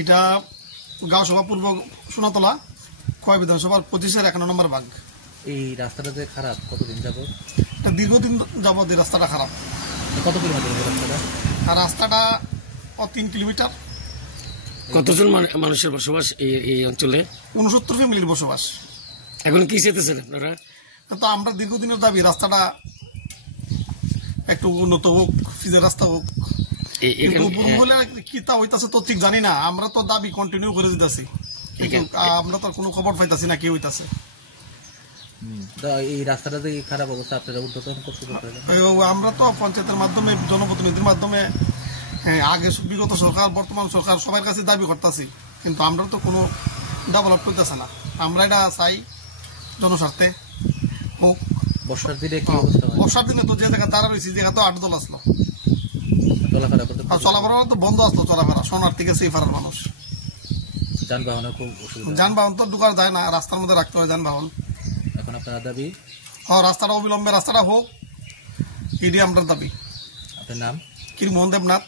এটা গাঁও সভা পূর্ব সোনাতলা কয় বিধানসভার 25-এর 51 নম্বর ভাগ। এই রাস্তাটা যে খারাপ কতদিন যাবত? এটা দীর্ঘদিন যাবত এই রাস্তাটা খারাপ। কত কিলোমিটার রাস্তাটা? আর রাস্তাটা 3 কিলোমিটার। কতজন মানুষের বসবাস এই অঞ্চলে? 69 ফ্যামিলির বসবাস। এখন কি চেয়েছেন আপনারা? তো আমরা দীর্ঘদিনের দাবি রাস্তাটা একটু উন্নত হোক, ফিজের রাস্তা হোক। বলে কি তা হইতাছে তো ঠিক জানি না, আমরা তো দাবি কন্টিনিউ করে দিতেছি, আমরা তো কোনো খবর পাইতাছি না কি হইতাছে। এই রাস্তাটা যে খারাপ অবস্থা আপনারা উদ্বোধন করতে পারবেন? আমরা তো পঞ্চায়েতের মাধ্যমে, জনপ্রতিনিধির মাধ্যমে, আগে বিগত সরকার, বর্তমান সরকার সবার কাছে দাবি করতেছি, কিন্তু আমরা তো কোনো ডেভেলপ করতেছে না। আমরা এটা চাই জনস্বার্থে হোক। বর্ষার দিনে কি অবস্থা? বর্ষার দিনে তো যে জায়গা দাঁড়া রয়েছে, জায়গা তো 8 দল আসলো, চলাফেরা তো বন্ধ আসলো, চলাফেরা সোনার থেকে সেইফারার মানুষ। যানবাহনের খুব অসুবিধা, যানবাহন তো ঢুকার যায় না, রাস্তার মধ্যে রাখতে হয় যানবাহন। এখন আপনার দাবি রাস্তাটা অবিলম্বে রাস্তাটা হোক, এটি আমরা দাবি। আপনার নাম? কি মোহন দেবনাথ।